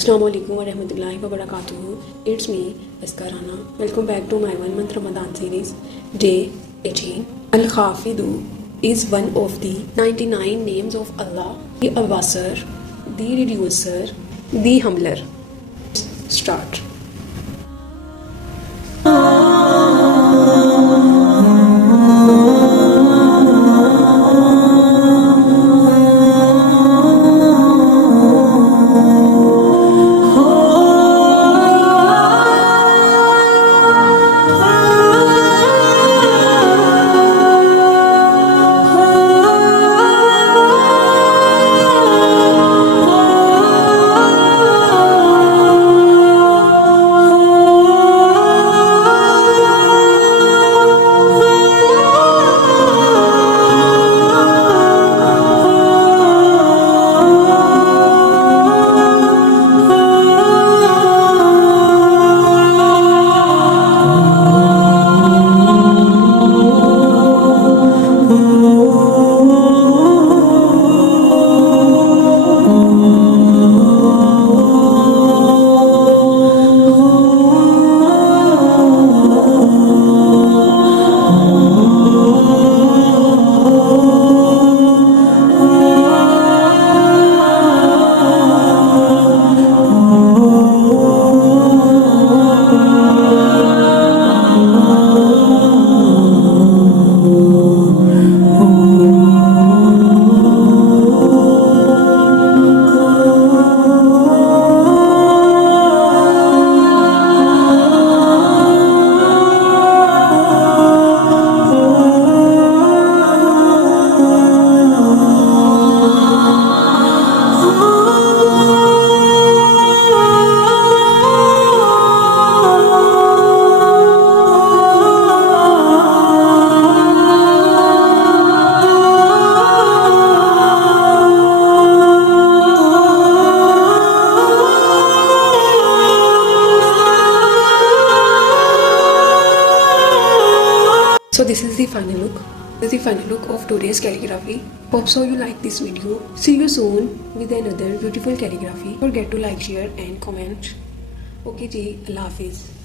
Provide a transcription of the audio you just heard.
Assalamu alaikum wa rahmatullahi wa barakatuhu. It's me, Iska Rana. Welcome back to my 1 month Ramadan series, day 18. Al-Khafidu is one of the 99 names of Allah, the Awasir, the Reducer, the Humbler. Start. So this is the final look. This is the final look of today's calligraphy. Hope so you like this video. See you soon with another beautiful calligraphy. Don't forget to like, share and comment. Okay ji, Allah Hafiz.